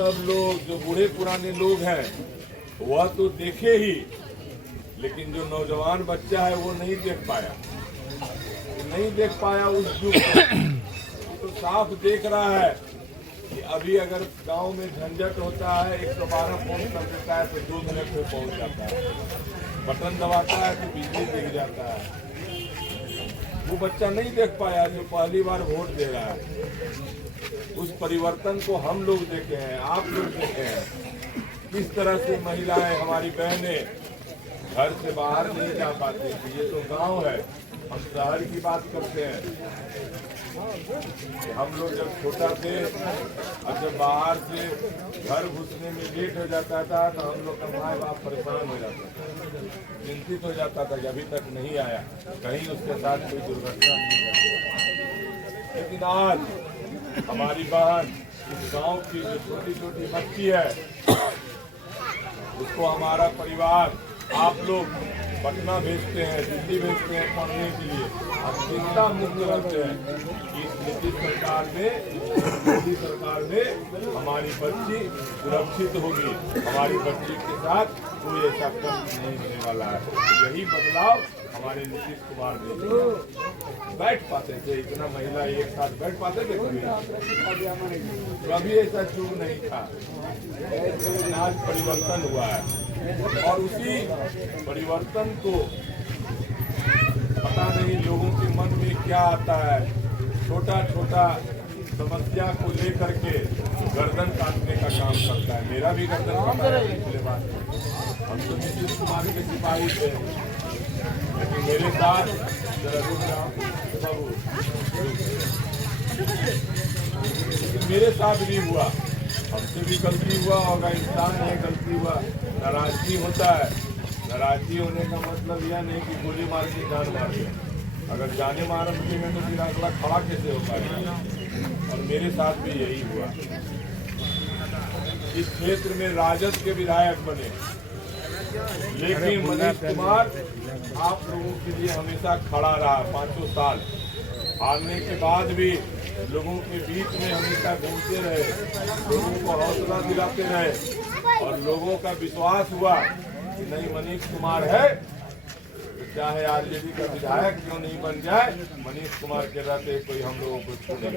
सब लोग जो बूढ़े पुराने लोग हैं वह तो देखे ही, लेकिन जो नौजवान बच्चा है वो नहीं देख पाया, उस युग तो साफ देख रहा है कि अभी अगर गांव में झंझट होता है 112 फोन कर देता है तो 2 मिनट में पहुंच जाता है, बटन दबाता है तो बिजली दिख जाता है। वो बच्चा नहीं देख पाया जो पहली बार वोट दे रहा है। उस परिवर्तन को हम लोग देखे हैं, आप लोग देखे हैं, किस तरह से महिलाएं हमारी बहनें घर से बाहर नहीं जा पाती थी। ये तो गांव है, हम शहर की बात करते हैं। हम लोग जब छोटा थे और जब बाहर से घर घुसने में लेट हो जाता था तो हम लोग का माँ बाप परेशान हो जाता था, चिंतित हो जाता था कि अभी तक नहीं आया, कहीं उसके साथ कोई दुर्घटना नहीं घटी। लेकिन आज हमारी बहन इस गांव की जो छोटी छोटी बच्ची है उसको हमारा परिवार, आप लोग पटना भेजते हैं, दिल्ली भेजते हैं पढ़ने के लिए। हम चिंता मुक्त रहते हैं कि इस नीतीश सरकार में, मोदी सरकार में हमारी बच्ची सुरक्षित होगी, हमारी बच्ची के साथ कोई ऐसा कष्ट नहीं होने वाला है। यही बदलाव हमारे नीतीश कुमार ने बैठ पाते थे, इतना महिला एक साथ बैठ पाते थे कभी ऐसा चूक नहीं था। आज परिवर्तन हुआ है और उसी परिवर्तन को पता नहीं लोगों के मन में क्या आता है, छोटा छोटा समस्या को लेकर के गर्दन काटने का काम करता है। मेरा भी गर्दन काटा है पिछले बार, हम तो नीतीश कुमार के सिपाही थे, लेकिन मेरे साथ मेरे साथ भी हुआ, हमसे भी गलती हुआ होगा, इंसान है, गलती हुआ, नाराजगी होता है। नाराजगी होने का मतलब यह नहीं कि गोली मार के जान मार दे, अगर जाने मार में तो फिर अगला खड़ा कैसे हो पाएगा। और मेरे साथ भी यही हुआ। इस क्षेत्र में राजद के विधायक बने, लेकिन मनीष कुमार आप लोगों के लिए हमेशा खड़ा रहा। 5 साल हारने के बाद भी लोगों के बीच में हमेशा घूमते रहे, लोगों को हौसला दिलाते रहे और लोगों का विश्वास हुआ कि नहीं मनीष कुमार है तो चाहे आरजेडी का विधायक क्यों नहीं बन जाए, मनीष कुमार के रहते कोई हम लोगों को छूने।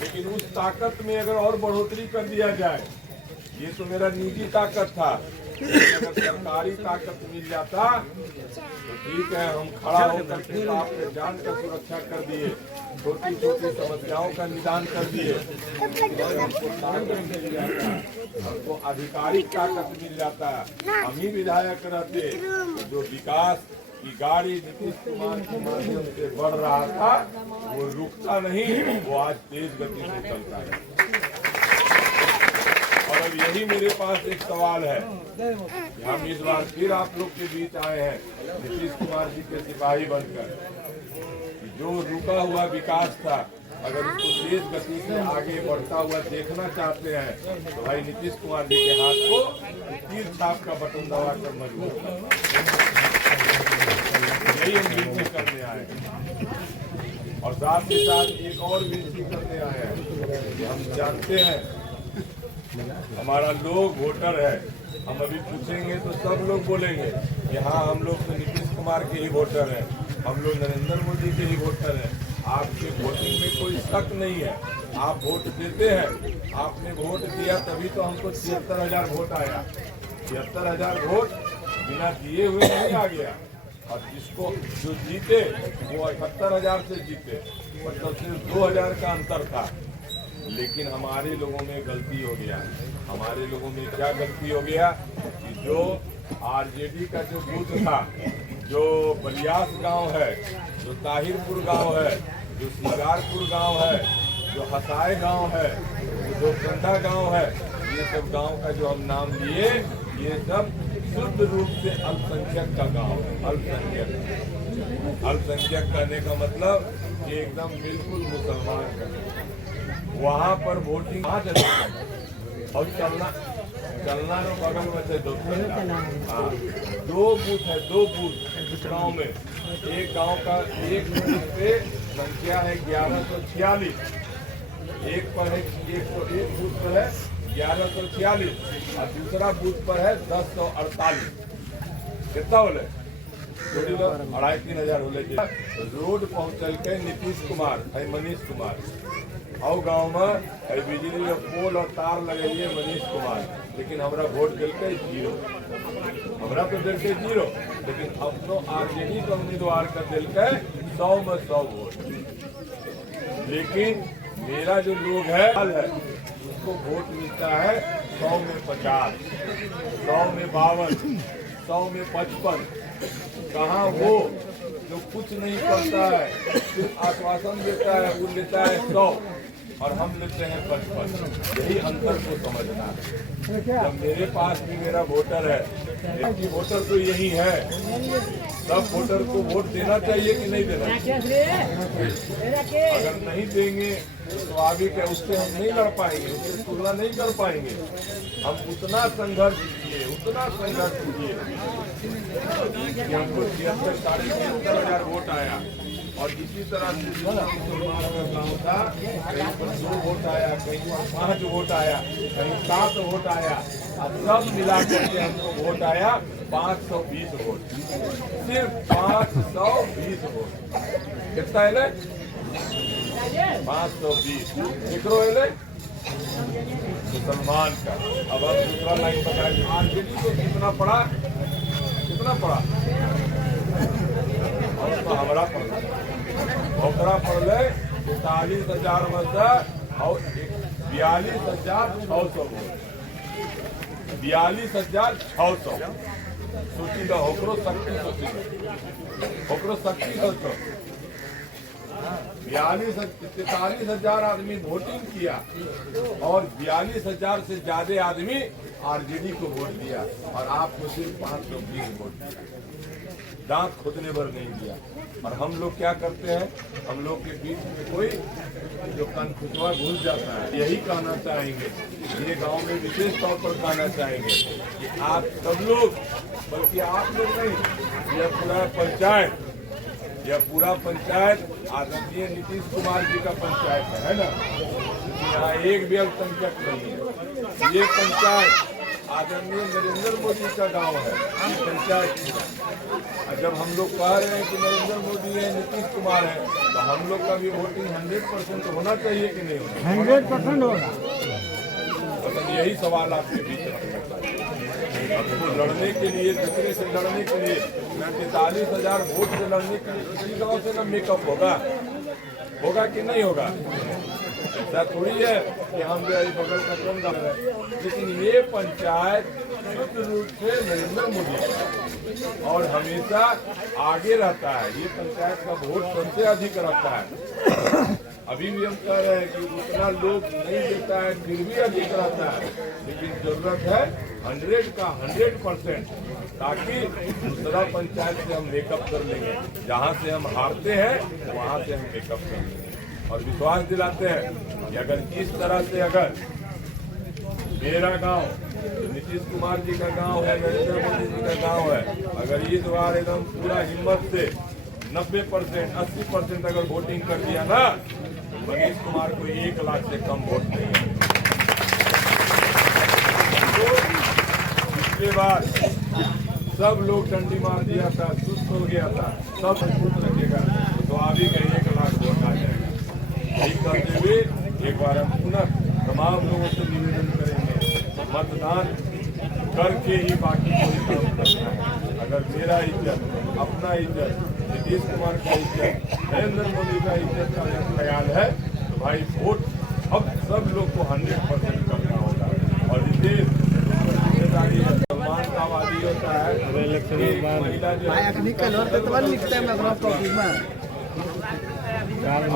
लेकिन उस ताकत में अगर और बढ़ोतरी कर दिया जाए, ये तो मेरा निजी ताकत था, अगर सरकारी ताकत मिल जाता तो ठीक है, हम खड़ा होकर के आपके जान का सुरक्षा कर दिए, छोटी छोटी समस्याओं का निदान कर दिए। हमको ताकत मिल जाता, हमको आधिकारिक ताकत मिल जाता, हम ही विधायक रहते तो जो विकास की गाड़ी नीतीश कुमार के माध्यम से बढ़ रहा था वो रुकता नहीं, वो आज तेज गति से चलता है। और अब यही मेरे पास एक सवाल है, हम इस बार फिर आप लोग के बीच आए हैं नीतीश कुमार जी के सिपाही बनकर। जो रुका हुआ विकास था अगर उसको तेज गति से आगे बढ़ता हुआ देखना चाहते हैं तो भाई नीतीश कुमार जी के हाथ को तीर छाप का बटन दबा कर मजबूत कर, यही हम विनती करने आए हैं। और साथ ही साथ एक और विनती करने आए हैं कि हम जानते हैं हमारा लोग वोटर है, हम अभी पूछेंगे तो सब लोग बोलेंगे कि हाँ हम लोग तो नीतीश कुमार के ही वोटर हैं, हम लोग नरेंद्र मोदी के ही वोटर हैं। आपके वोटिंग में कोई शक नहीं है, आप वोट देते हैं, आपने वोट दिया तभी तो हमको 76,000 वोट आया। 76,000 वोट बिना दिए हुए नहीं आ गया, और जिसको जो जीते वो 78,000 से जीते, मतलब सिर्फ 2,000 का अंतर था। लेकिन हमारे लोगों में गलती हो गया। हमारे लोगों में क्या गलती हो गया कि जो आरजेडी का जो बूथ था, जो बलियास गांव है, जो ताहिरपुर गांव है, जो सिंगारपुर गांव है, जो हसाए गांव है, जो कंडा गांव है, ये सब गांव का जो हम नाम लिए, ये सब शुद्ध रूप से अल्पसंख्यक का गांव है। अल्पसंख्यक कहने का मतलब कि एकदम बिल्कुल मुसलमान का। वहाँ पर वोटिंग 5 और चलना तो बगल में से 2 बूथ है, 2 बूथ गांव में। एक गांव का एक बूथ पे संख्या है 1146। एक पर है एक बूथ पर है 1146 और दूसरा बूथ पर है 1048। कितना बोले? 2,500-3,000 बोले। रोड पहुंचल के नीतीश कुमार है मनीष कुमार और गाँव में बिजली में पोल और तार लगे मनीष कुमार, लेकिन हमारा वोट दिल के 0। हमारा तो दिल के 0, लेकिन अपनो आरजेडी का उम्मीदवार का दिल के 100 में 100 वोट। लेकिन मेरा जो लोग है उसको वोट मिलता है 100 में 50, 100 में 52, 100 में 55। कहाँ वो जो कुछ नहीं करता है, सिर्फ आश्वासन देता है, वो लेता है 100 और हम लेते हैं 55। यही अंतर को समझना है। जब मेरे पास भी मेरा वोटर है, कि वोटर तो यही है, सब वोटर को वोट देना चाहिए कि नहीं देना चाहिए? अगर नहीं देंगे तो आगे क्या उससे हम नहीं लड़ पाएंगे, उससे तुलना नहीं कर पाएंगे। हम उतना संघर्ष कीजिए कि हमको 73,500 वोट आया और इसी तरह से गाँव था, कहीं पर 2 वोट आया, कहीं पर 5 वोट आया, कहीं 7 वोट आया, और सब मिला करके हमको वोट आया 520 वोट, सिर्फ 520 वोट। कितना है? 520 किकरो है मुसलमान का। अब हम दूसरा लाइन बताएंगे, आरजेडी को कितना पड़ा? और तो हमारा पड़ गए 43,000 में से और 42,600 वोट, 42,600। सोची लो, होकरो शक्ति सोचो। 43,000 आदमी वोटिंग किया और 42,000 से ज्यादा आदमी आरजेडी को वोट दिया और आपको सिर्फ 520 वोट दिया। दांत खोदने भर नहीं दिया। और हम लोग क्या करते हैं, हम लोग के बीच में कोई जो कनखुशवा घुस जाता है, यही कहना चाहेंगे, ये गांव में विशेष तौर पर कहना चाहेंगे कि आप सब लोग, बल्कि आप लोग नहीं, यह पूरा पंचायत आदरणीय नीतीश कुमार जी का पंचायत है ना। यहाँ एक भी अल्पसंख्यक नहीं है। ये पंचायत आदरणीय नरेंद्र मोदी का गांव है, ये पंचायत। जब हम लोग कह रहे हैं कि नरेंद्र मोदी है, नीतीश कुमार है, तो हम लोग का भी वोटिंग 100% होना चाहिए कि नहीं होना? 100% होगा। मतलब यही सवाल आपके बीच रखना चाहिए। आपको लड़ने के लिए, दूसरे से लड़ने के लिए, 43,000 वोट से लड़ने के लिए किसी गाँव से न मेकअप होगा कि नहीं होगा? ऐसा थोड़ी है कि हम जो बगल का कौन गाँव है, लेकिन ये पंचायत शुद्ध रूप से नरेंद्र मोदी और हमेशा आगे रहता है। ये पंचायत का वोट सबसे अधिक रहता है। अभी भी हम कह रहे हैं कि उतना लोग नहीं देता है, फिर भी अधिक रहता है, लेकिन जरूरत है 100 का 100%, ताकि दूसरा पंचायत से हम मेकअप कर लेंगे। जहाँ से हम हारते हैं वहाँ से हम मेकअप कर लेंगे और विश्वास दिलाते हैं कि अगर इस तरह से, अगर मेरा गांव नीतीश कुमार जी का गांव है, नरेंद्र मोदी जी का गांव है, अगर इस बार एकदम पूरा हिम्मत से 90%, 80% अगर वोटिंग कर दिया ना, तो मनीष कुमार को 1 लाख से कम वोट नहीं है। तो पिछले बार सब लोग डंडी मार दिया था, सुस्त हो गया था, सब मजबूत रखेगा तो अभी का 1 लाख वोट आ जाएगा। यही करते हुए एक बार हम पुनः तमाम लोगों से निवेदन करेंगे, मतदान करके ही बाकी कोई काम करना है। अगर मेरा इज्जत, अपना इज्जत, नीतीश कुमार का इज्जत, नरेंद्र मोदी का इज्जत का अगर ख्याल है तो भाई वोट अब सब लोग को 100% करना होगा। और इसे जिम्मेदारी है, सम्मान का वादी होता है। महिला जो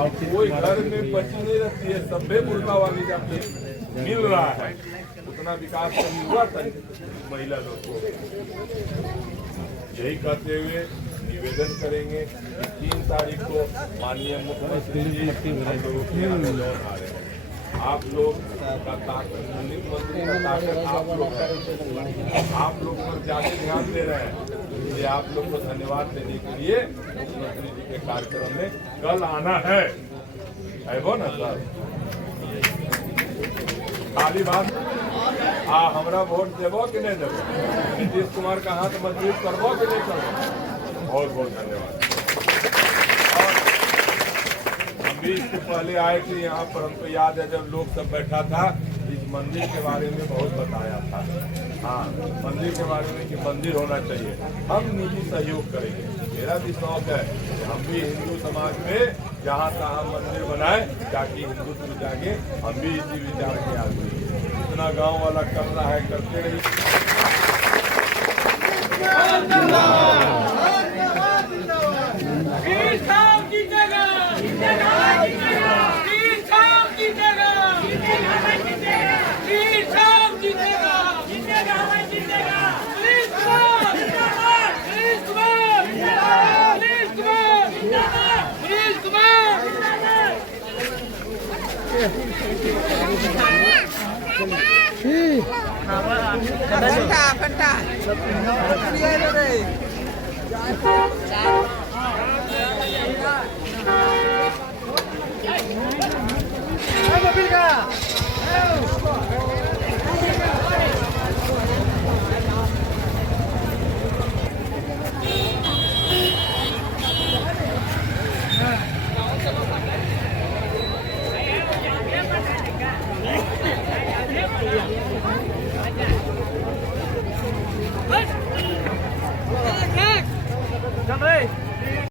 अब कोई घर में बची नहीं रहती है, सभ्य मुर्गा वाली जाके मिल रहा है, उतना विकास नहीं हुआ था महिला लोग को। यही कहते हुए निवेदन करेंगे कि 3 तारीख को माननीय मुख्यमंत्री जी हम लोगों के यहाँ आ रहे हैं। आप लोग का ताकत, मंत्री का ताकत आप लोग हैं। आप लोग पर ज्यादा ध्यान दे रहे हैं, इसलिए आप लोग को धन्यवाद देने के लिए मुख्यमंत्री जी के कार्यक्रम में कल आना है वो ना सर। खाली बात हमरा वोट देवो कि नहीं देवो, नीतीश कुमार का हाथ मजबूत करवो कि नहीं करवो। बहुत बहुत धन्यवाद। भी इससे पहले आए थे यहाँ पर, हमको याद है जब लोग सब बैठा था, इस मंदिर के बारे में बहुत बताया था। हाँ, मंदिर के बारे में कि मंदिर होना चाहिए, हम निजी सहयोग करेंगे। मेरा भी शौक है कि हम भी हिंदू समाज में जहाँ तहाँ मंदिर बनाए ताकि हिंदुत्व जागे। हम भी इसी विचार के आदमी, इतना गाँव वाला कर रहा है, करते रहिए। Phanta